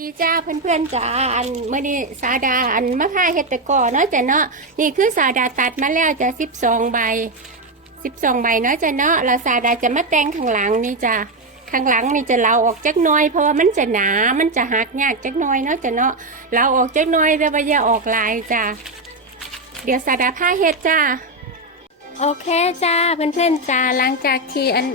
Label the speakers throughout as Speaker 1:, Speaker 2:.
Speaker 1: ดีจ้าเพื่อนๆจ้าอันเมื่อนี้สาดาอันมะพร้าเฮ็ดแตะก่อเนาะจ้ะเนาะนี่คือสาดาตัดมาแล้วจะสิบสองใบสิบสองใบเนาะจ้ะเนาะแล้วสาดาจะมาแต่งข้างหลังนี่จ้ะข้างหลังนี่จะเราออกจักน้อย เพราะว่ามันจะหนามันจะหักยากจักน้อยเนาะจ้ะเนาะเราออกจักน้อยแต่ว่าอย่าออกลายจ้ะเดี๋ยวสาดาผ้าเฮ็ดจ้าโอเคจ้าเพื่อนๆจ้าหลังจากที่อัน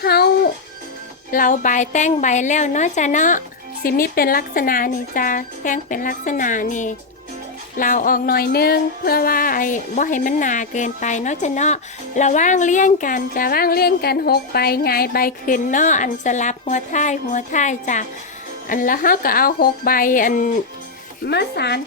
Speaker 1: เฮาเราใบแต่งใบแล้วเนาะจ้ะเนาะ สิมีเป็นลักษณะนี่จ้าแท่งเป็นลักษณะนี่เราออกหน่อยนึงเพื่อว่าไอ้บ่ให้มันหนาเกินไปเนาะจะเนาะเราว่างเลี่ยงกันจะว่างเลี่ยงกันหกใบไงายใบขึ้นเนาะอันสลับหัวท้ายหัวท้ายจ้ะอันแล้วเฮาก็เอาหกใบอันมาสาร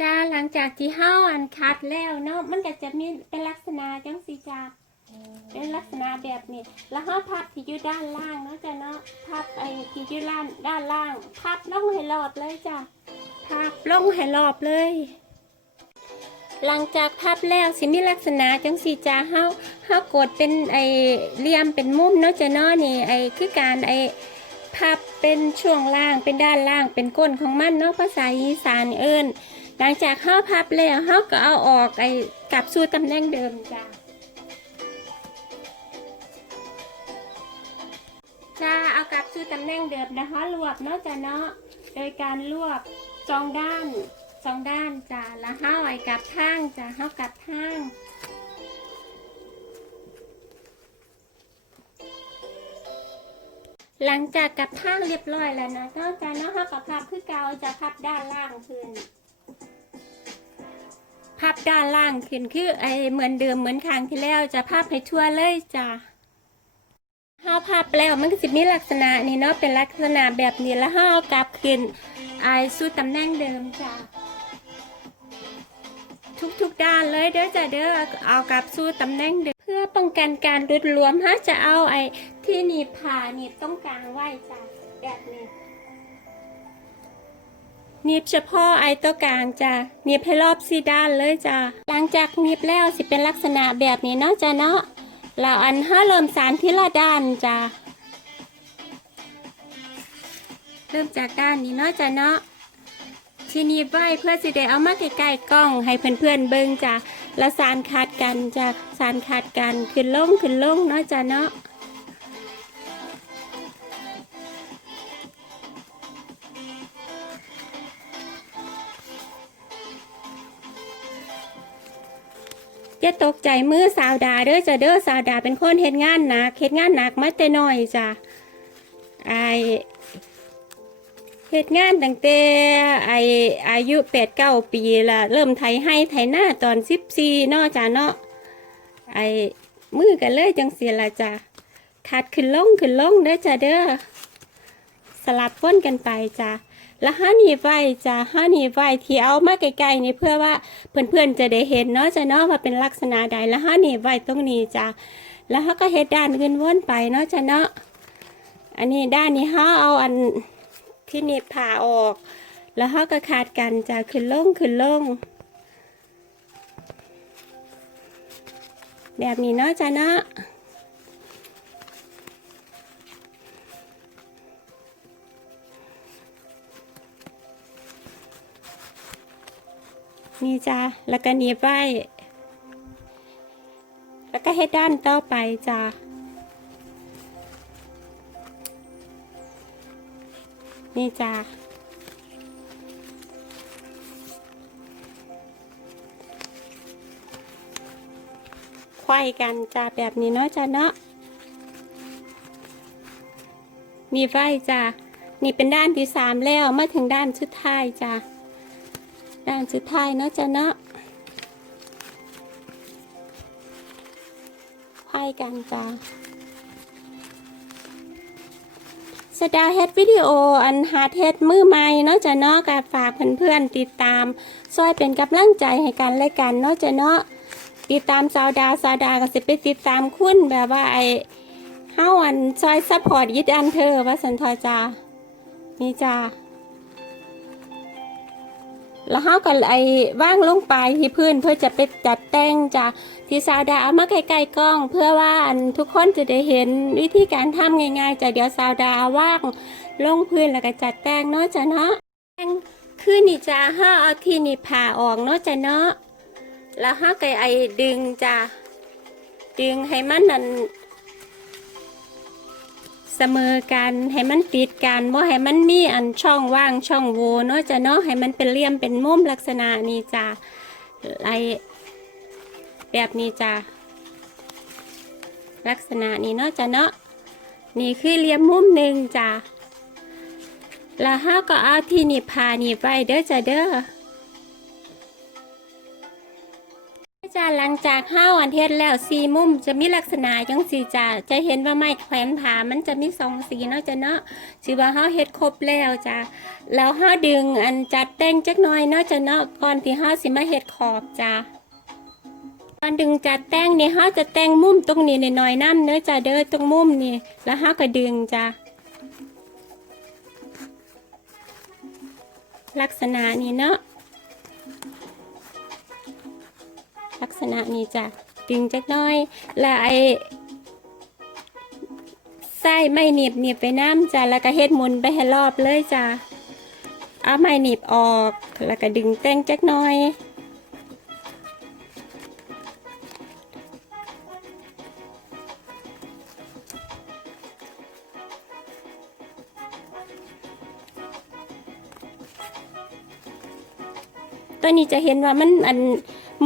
Speaker 1: จ้าหลังจากที่เฮาอันคัดแล้วเนาะมันก็จะมีเป็นลักษณะจังสีจ้าเป็นลักษณะแบบนี้ แล้วห้าพับที่อยู่ด้านล่างเนาะจ้ะเนาะพับไอ้ที่อยู่ด้านด้านล่าง พับล่องให้รอบเลยจ้ะพับล่องให้รอบเลย หลังจากพับแล้วสิมีลักษณะจังสีจ้าเฮาเฮากดเป็นไอ้เหลี่ยมเป็นมุมเนาะจ้ะเนาะนี่ไอ้คือการไอ้พับเป็นช่วงล่างเป็นด้านล่างเป็นก้นของมันเนาะภาษาอีสานเอิ้น หลังจากเฮาพับแล้วเฮาก็เอาออกไอ้กลับสู่ตำแหน่งเดิมจ้ะจะเอากลับสู่ตำแหน่งเดิมนะคะรวบเนาะจ้ะเนาะโดยการรวบสองด้านสองด้านจ้ะแล้วห้าไว้กลับทางจ้ะห้ากลับทางหลังจากกลับทางเรียบร้อยแล้วนะเนาะจ้ะเนาะห้ากับพับคือเกาจะพับด้านล่างขึ้น ด้านล่างขึ้นคือไอเหมือนเดิมเหมือนครั้งที่แล้วจะพับให้ทั่วเลยจ้ะห้าพับแล้วมันก็สิมีลักษณะนี่เนาะเป็นลักษณะแบบนี้แล้วห้าเอากลับขึ้นไอสู่ตำแหน่งเดิมจ้ะทุกๆด้านเลยเด้อจ้ะเด้อเอากลับสู่ตำแหน่งเดิมเพื่อป้องกันการรุดรวมฮะจะเอาไอที่หนีบผ่าหนีบต้องกลางไว้จ้ะแบบนี้ นีบเฉพาะไอตัวกลางจ้ะนีบให้รอบสี่ด้านเลยจ้ะหลังจากนีบแล้วสิเป็นลักษณะแบบนี้เนาะจ้ะเนาะเราอันห้าเริ่มสารที่ละด้านจ้ะเริ่มจากด้านนี้เนาะจ้ะเนาะทีนี้ไว้เพื่อสิได้เอามาใกล้ๆกล้องให้เพื่อนๆเบิ่งจ้ะแล้วสารขาดกันจ้ะสารขาดกันขึ้นลงขึ้นลงเนาะจ้ะเนาะ อย่าตกใจมือสาวดาเด้อจ้ะเด้อสาวดาเป็นคนเฮ็ดงานหนักเฮ็ดงานหนักมาแต่น้อยจ้ะไอเฮ็ดงานตั้งแต่ไออายุแปดเก้าปีละเริ่มไถให้ไถหน้าตอนสิบสี่เนาะจ้ะเนาะไอมือกันเลยจังเสียละจ้ะขาดขึ้นลงขึ้นลงเด้อจ้ะเด้อสลับพ้นกันไปจ้ะ แล้วห้านี่ไว้จะห้านี่ไว้ที่เอามาไกลๆนี่เพื่อว่าเพื่อนๆจะได้เห็นเนาะจะเนาะว่าเป็นลักษณะใดแล้วฮะนี่ไว้ตรงนี้จ้ะแล้วเขาก็เฮ็ดด้านขึ้นวนไปเนาะจะเนาะอันนี้ด้านนี้เขาเอาอันที่นีผ่าออก แล้วเขาก็ขาดกันจะขึ้นลงขึ้นลงแบบนี้เนาะจ้ะเนาะ นี่จ้ะแล้วก็นีบไว้ แล้วก็ให้ด้านต่อไปจ้ะนี่จ้ะควยกันจ้ะแบบนี้เนาะจ้ะเนาะนี่ไว้จ้ะนี่เป็นด้านที่สามแล้วมาถึงด้านสุดท้ายจ้ะ ด้านสุดท้ายเนาะจ้ะเนาะไพ่กันจ้าสดาเฮ็ดวิดีโออันหาเฮ็ดมือใหม่เนาะจ้ะเนาะก็ฝากเพื่อนๆติดตามซอยเป็นกำลังใจให้กันและกันเนาะจ้ะเนาะติดตามสาวดาสาวดาก็สิไปติดตามคุณแบบว่าไอเฮาอันซอยซัพพอร์ตยึดอันเธอว่าสันทอจ้านี่จ้า แล้วเฮาก็ไอ้ว่างลงไปที่พื้นเพื่อจะไปจัดแต่งจ้ะที่ซาวดาเอามาใกล้ๆกล้อง เพื่อว่าทุกคนจะได้เห็นวิธีการทำง่ายๆจะเดี๋ยวซาวดาว่างลงพื้นแล้วก็จัดแต่งเนาะจ้ะเนาะแต่งคือนี่จ้ะเฮาเอาที่นี่ผ่าออกเนาะจ้ะเนาะแล้วเฮาก็ไอ้ดึงจ้ะดึงให้มันนั่น เสมอกันให้มันติดกันว่าให้มันมีอันช่องว่างช่องโหว่เนาะจะเนาะให้มันเป็นเหลี่ยมเป็นมุมลักษณะนี้จ้ะไอแบบนี้จ้ะลักษณะนี้เนาะจะเนาะนี่คือเหลี่ยมมุมหนึ่งจ้ะแล้วห้าก็เอาที่หนีบผ้าหนีบไว้เด้อจ้ะเด้อ จ้าหลังจากห้าวันเทศแล้วสีมุมจะมีลักษณะจังสีจ้าจะเห็นว่าไม้แขวนผามันจะมีสองสีเนาะจ้ะเนาะสีว่าห้าเฮ็ดครบแล้วจ้าแล้วห้าดึงอันจัดแต่งจักน่อยเนาะจ้ะเนาะก่อนที่ห้าสิมาเฮ็ดขอบจ้าตอนดึงจัดแต่งนี่ห้าจะแต่งมุมตรงนี้หน่อยน้ำเนื้อจ้าเด้อตรงมุมนี่แล้วห้าก็ดึงจ้าลักษณะนี้เนาะ ลักษณะนี้จ้ะดึงจักน้อยและไอ้ไส้ไม่หนีบหนีบไปน้ำจ้ะแล้วก็เฮ็ดมุนไปให้รอบเลยจ้ะเอาไม่หนีบออก แล้วก็ดึงแต่งจักน้อย ตัวนี้จะเห็นว่ามันอัน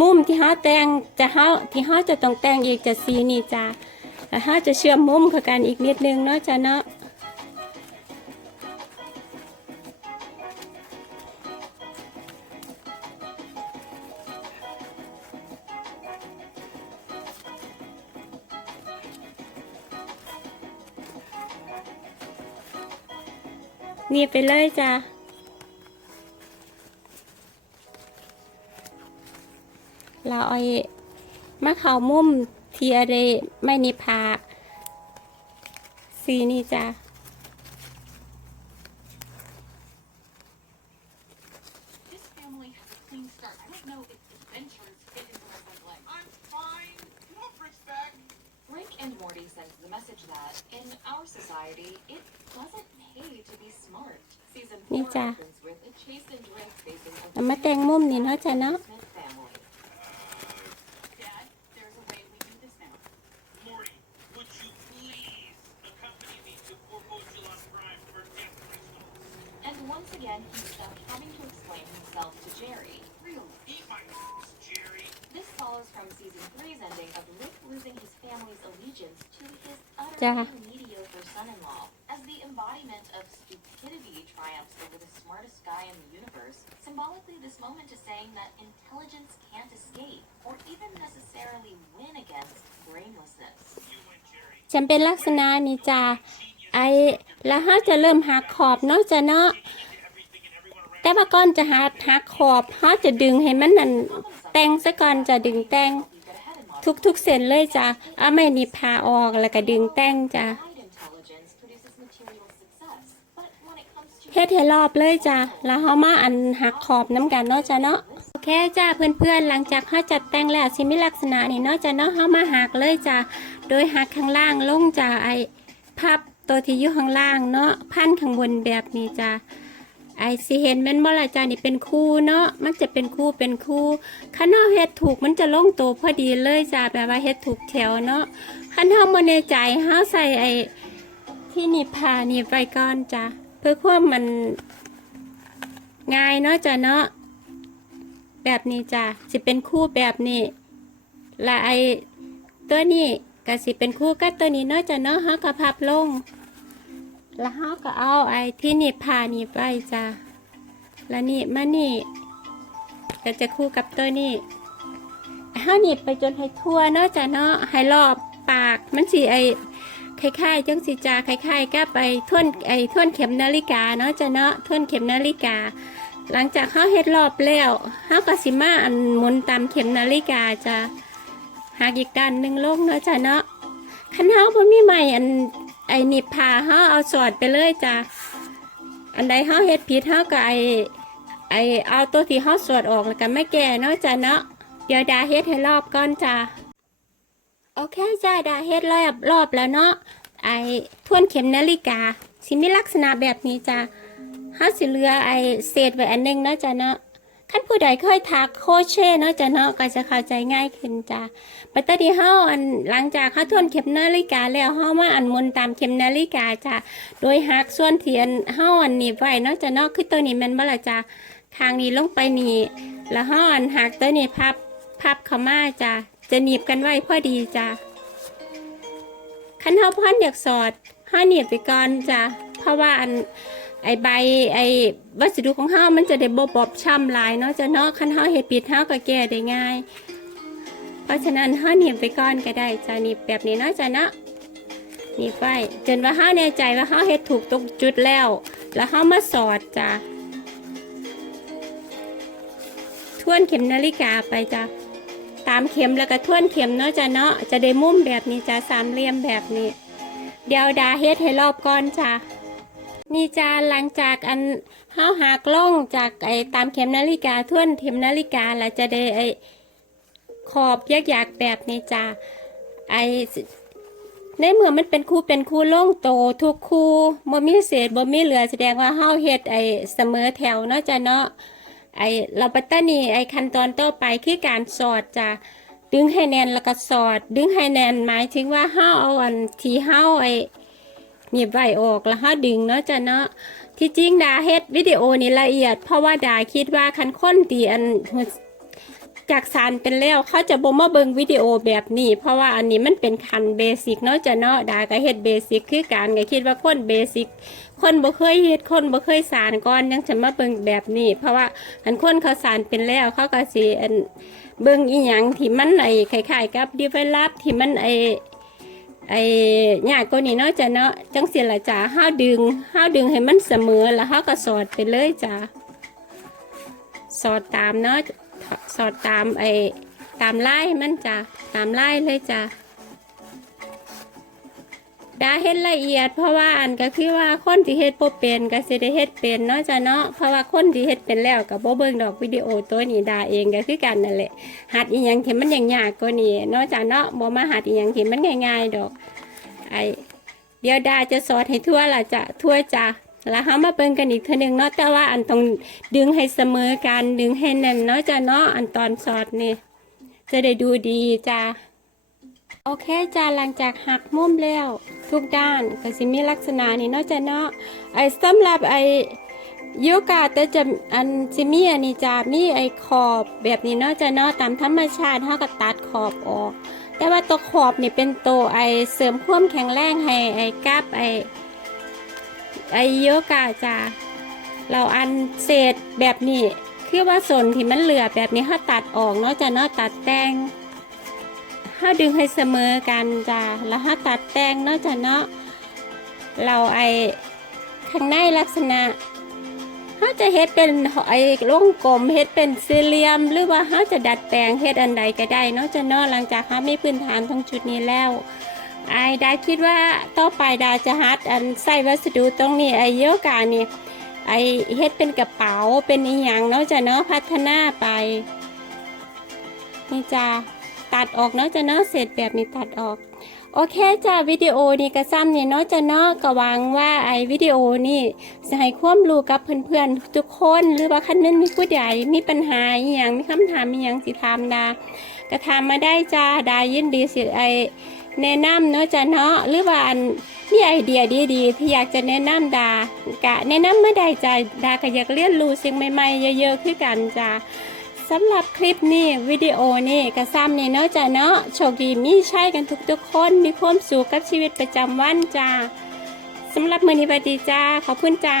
Speaker 1: มุมที่เฮาแต่งจะเฮาที่เฮาจะต้องแต่งอีกจะสีนี่จ้ะแล้วเฮาจะเชื่อมมุมเข้ากันอีกนิดนึงเนาะจ้ะเนาะนี่ไปเลยจ้ะ เราเอามาเข่ามุมทีอะไรไม่นิพาสีนี่จ้ะ
Speaker 2: This family has a clean start. I don't know if adventures fit into my son's life.
Speaker 3: I'm fine. You want Brick's back?
Speaker 2: Rick and Morty sends the message that in our society, it doesn't pay to be smart. Season four
Speaker 1: Nita.
Speaker 2: opens with a chastened Rick facing a
Speaker 1: เอามาแต่งมุมนี่เนาะจ้ะเนาะ
Speaker 2: stupidity triumphs over the smartest guy in the universe, symbolically this moment is saying that intelligence can't escape or even necessarily win against brainlessness.
Speaker 3: You win, Jerry.
Speaker 1: จำเป็นลักษณะนี่จ้ะไอ้แล้วเราจะเริ่มหักขอบเนาะจ้ะเนาะแต่ว่าก่อนจะหักหักขอบเราจะดึงให้มันนั่นแต่งซะก่อนจะดึงแต่งทุกๆเส้นเลยจ้ะเอาไม่นิพาออกแล้วก็ดึงแต่งจ้ะ เฮ็ดให้รอบเลยจ้ะแล้วเฮามาอันหักขอบน้ำกันเนาะจ้ะเนาะโอเคจ้าเพื่อนๆหลังจากเฮาจัดแต่งแล้วสิมีลักษณะนี่เนาะจ้ะเนาะเฮามาหักเลยจ้ะโดยหักข้างล่างลงจ้ะไอ้พับตัวที่อยู่ข้างล่างเนาะพันข้างบนแบบนี้จ้ะไอ้สิเห็นแม่นบ่ล่ะจ้ะนี่เป็นคู่เนาะมันจะเป็นคู่เป็นคู่คันเฮาเฮ็ดถูกมันจะลงตัวพอดีเลยจ้ะแบบว่าเฮ็ดถูกแถวเนาะคันเฮาบ่แน่ใจเฮาใส่ไอ้ที่หนีบผ้านีบไว้ก่อนจ้ะ เพื่อความมันง่ายเนาะจ้ะเนาะแบบนี้จ้ะสิเป็นคู่แบบนี้ละไอตัวนี้ก็สิเป็นคู่กับตัวนี้เนาะจ้ะเนาะเฮาก็พับลง แล้วเฮาก็เอาไอ้ที่นีบผ้านีบไว้จ้ะแล้วนี่มานี่ก็จะคู่กับตัวนี้เฮาหนีบไปจนให้ทั่วเนาะจ้ะเนาะให้รอบปากมันสิไอ คล้ายๆจังสิจาคล้ายๆกับไปท่วนไอ้ท่วนเข็มนาฬิกาเนาะจ้ะเนาะท่วนเข็มนาฬิกา หลังจากเขาเฮ็ดรอบแล้วเขาก็สิมาอันหมุนตามเข็มนาฬิกาจะหากอีกด้านหนึ่งลงเนาะจ้ะเนาะคันเฮาบ่มีไม้อันไอ้หนีบผ้าเฮาเอาสอดไปเลยจ้ะอันใดเฮาเฮ็ดผิดเฮาก็ไอ้ไอเอาตัวที่เฮาสวดออกแล้วก็ไม่แก่เนาะจ้ะเนาะเดี๋ยวดาเฮ็ดให้รอบก่อนจ้ะ โอเคจ้าดาเฮ็ดรอบรอบแล้วเนาะไอทวนเข็มนาฬิกาสิมีลักษณะแบบนี้จ้ะเฮาสิเหลือไอเศษไว้อันนึงเนาะจ้ะเนาะคันผู้ใดเคยทักโคเช่เนาะจ้ะเนาะก็จะเข้าใจง่ายขึ้นจ้ะปัตตานีเฮาอันหลังจากเฮาทวนเข็มนาฬิกาแล้วเฮามาอันมนตามเข็มนาฬิกาจ้ะโดยหักส่วนเทียนเฮาอันหนี้ไว้เนาะจ้ะเนาะคือตัวนี้มันบ่ละจ้ะทางนี้ลงไปนี่แล้วห่ออันหักตัวนี้พับพับเข้ามาจ้ะ จะหนีบกันไว้พอดีจ้ะคันเฮาพันอยากสอดห่อหนีบไปก่อนจ้ะเพราะว่าอันไอใบไอวัสดุของเฮามันจะได้บบอบช้ำลายเนาะจะเนาะคันเฮาเฮ็ดผิดเฮาก็แก้ได้ง่าย เพราะฉะนั้นเฮาหนีบไปก่อนก็ได้จ้ะหนีบแบบนี้เนาะจ้ะเนาะหนีบไว้จนว่าเฮาแน่ใจว่าเฮาเฮ็ดถูกตรงจุดแล้ว แล้วเฮามาสอดจ้ะทวนเข็มนาฬิกาไปจ้ะ ตามเข็มแล้วก็ท่วนเข็มเนาะจ้ะเนาะจะได้มุมแบบนี้จ้ะสามเหลี่ยมแบบนี้ เดี๋ยวดาเฮ็ดให้รอบก่อนจ้ะนี่จ้ะหลังจากอันเฮาหักล่องจากไอ้ตามเข็มนาฬิกาท่วนเข็มนาฬิกาแล้วจะได้ไอ้ขอบยักยากแบบนี้จ้ะไอ้ในเมื่อมันเป็นคู่เป็นคู่ล่องโตทุกคู่บ่มีเศษบ่มีเหลือแสดงว่าเฮาเฮ็ดไอ้เสมอแถวเนาะจ้ะเนาะ ไอเราปัตตานีไอขั้นตอนต่อไปคือการสอดจะดึงให้แน่นแล้วก็สอด ดึงให้แน่นหมายถึงว่าเฮาเอาอันที่เฮาไอหนีบไว้ออกแล้วเฮาดึงเนาะจ้ะเนาะที่จริงดาเฮ็ดวิดีโอนี้ละเอียด เพราะว่าดาคิดว่าคันค้นตีอัน จากสารเป็นแล้วเขาจะบ่มาเบิงวิดีโอแบบนี้ เพราะว่าอันนี้มันเป็นคันเบสิกเนาะจะเนาะดาก็เฮ็ดเบสิกคือการก็คิดว่าคนเบสิกคนบ่เคยเฮ็ดคนบ่เคยสารก่อนยังจะมาเบิงแบบนี้ เพราะว่าอันคนเขาสารเป็นแล้วเขาก็สิอันเบิงอีหยังที่มันไอ้คล้ายๆกับดีเวลับที่มันไอ้ไอ้ยากกว่านี้เนาะจ้ะเนาะจังสิล่ะจ้ะห้าดึงห้าดึงให้มันเสมอแล้วเฮาก็สอดไปเลยจ้ะสอดตามเนาะ สอดตามไอ้ตามลายมันจ้ะตามลายเลยจ้ะดาเฮ็ดละเอียด เพราะว่าอันก็คือว่าคนที่เฮ็ดบ่เป็นก็สิได้เฮ็ดเป็นเนาะจ้ะเนาะเพราะว่าคนที่เฮ็ดเป็นแล้วก็บ่เบิ่งดอกวิดีโอตัวนี้ดาเองก็คือกันนั่นแหละหัดอีหยังที่มันยากๆกว่านี้เนาะจ้ะเนาะบ่มาหัดอีหยังที่มันง่าย ๆ ดอกไอเดี๋ยวดาจะสอนให้ทั่วล่ะจ้ะทั่วจ้ะ แล้วเฮามาเบิ่งกันอีกเทื่อหนึงเนาะแต่ว่าอันต้องดึงให้เสมอกันดึงให้แน่นเนาะจ้ะเนาะอันตอนสอดนี่จะได้ดูดีจ้ะโอเคจ้าหลังจากหักมุมแล้ว ทุกด้านก็สิมีลักษณะนี้เนาะจ้ะเนาะไอ้สำหรับไอ้โยกาแต่จะอันสิมีอันนี้จ้ามีไอ้ขอบแบบนี้เนาะจ้ะเนาะตามธรรมชาติเฮาก็ตัดขอบออก แต่ว่าตัวขอบนี่เป็นตัวไอ้เสริมความแข็งแรงให้ไอ้กับไอ้ ไอ้โยกาจ้าเราอันเศษแบบนี้คือว่าส่วนที่มันเหลือแบบนี้เฮาตัดออกเนาะจ้ะเนาะตัดแต่งถ้าดึงให้เสมอกันจ้ะแล้วถ้าตัดแต่งเนาะจ้ะเนาะเราไอข้างในลักษณะเขาจะเฮ็ดเป็นไอ้วงกลมเฮ็ดเป็นสี่เหลี่ยม หรือว่าเขาจะดัดแปลงเฮ็ดอันใดก็ได้เนาะจะเนาะหลังจากเขามีพื้นฐานตรงจุดนี้แล้ว ไอ้ดาคิดว่าต่อไปดาจะฮัดอันใส่วัสดุตรงนี้ไอ้โยกานี่ไอ้เฮ็ดเป็นกระเป๋าเป็นอีหยังเนาะจ้ะเนาะพัฒนาไปนี่จ้าตัดออกเนาะจะเนาะเสร็จแบบนี้ตัดออก โอเคจ้าวิดีโอนี่ก็ซ้ำเนี่ยเนาะจะเนาะก็หวังว่าไอ้วิดีโอนี่จะให้ความรู้กับเพื่อนๆทุกคนหรือว่าคันนั้นมีผู้ใดมีปัญหาอีหย่างมีคำถามอหย่างสิถามดาก็ถามมาได้จ้าดายินดีสิไอ แนะนำเนาะจะเนาะหรือว่าอันมีไอเดียดีๆ ที่อยากจะแนะนำดากะแนะนำเมื่อใดจ้าดาก็อยากเรียนรู้สิ่งใหม่ๆ เยอะๆขึ้นกันจ้าสำหรับคลิปนี้ วิดีโอนี่ก็ซ้ำนี่เนาะจ้ะเนาะโชคดีมีใช้กันทุกๆคนมีความสุขกับชีวิตประจำวันจ้าสำหรับมือนี้สวัสดีจ้าขอบคุณจ้า